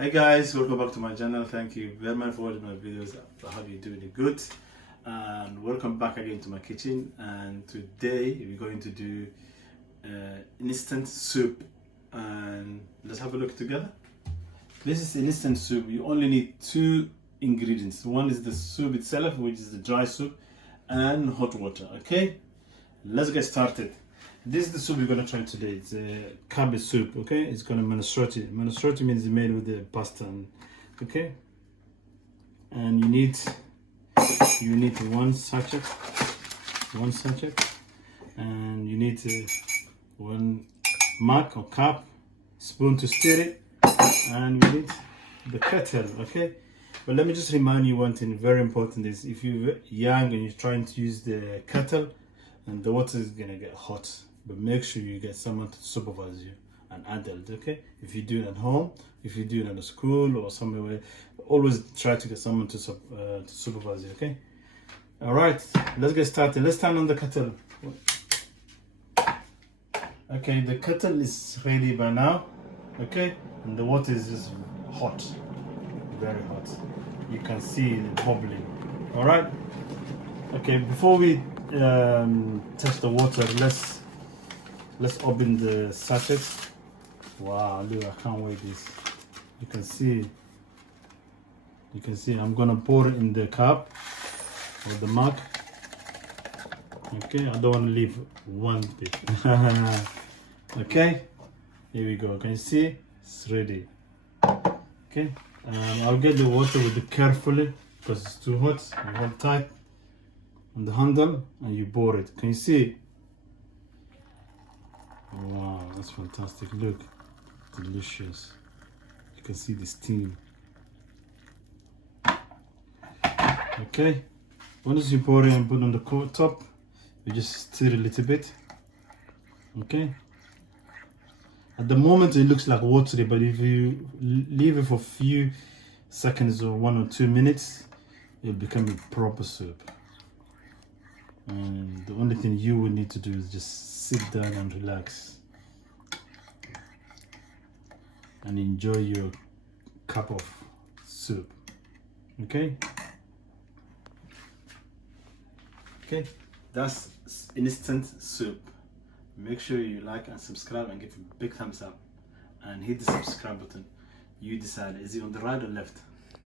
Hi guys, welcome back to my channel. Thank you very much for watching my videos. I hope you're doing good, and welcome back again to my kitchen. And today we're going to do instant soup, and let's have a look together. This is an instant soup. You only need two ingredients. One is the soup itself, which is the dry soup, and hot water. Okay, let's get started. This is the soup we're gonna try today. It's a cabbage soup. Okay, it's gonna minestrone. Minestrone means it's made with the pasta. Okay, and you need one sachet, and you need one mug or cup, spoon to stir it, and you need the kettle. Okay, but let me just remind you one thing very important is if you're young and you're trying to use the kettle, and the water is gonna get hot. But make sure you get someone to supervise you, an adult. Okay, if you do it at home, if you do it at a school or somewhere, always try to get someone to supervise you. Okay, all right, let's get started. Let's turn on the kettle. Okay, the kettle is ready by now. Okay, and the water is just hot, very hot. You can see it bubbling. All right. Okay, before we touch the water, let's open the sachet. Wow, look, I can't wait this. You can see I'm gonna pour it in the cup or the mug. Okay, I don't want to leave one bit. Okay, here we go. Can you see? It's ready. Okay, I'll get the water with it carefully because it's too hot. You hold tight on the handle and you pour it. Can you see? Wow, that's fantastic. Look, delicious. You can see the steam. Okay, once you pour it and put on the top, you just stir a little bit. Okay, at the moment it looks like watery, but if you leave it for a few seconds or 1 or 2 minutes, it'll become a proper soup. And the only thing you will need to do is just sit down and relax and enjoy your cup of soup. Okay, that's instant soup. Make sure you like and subscribe and give a big thumbs up and hit the subscribe button. You decide, is it on the right or left?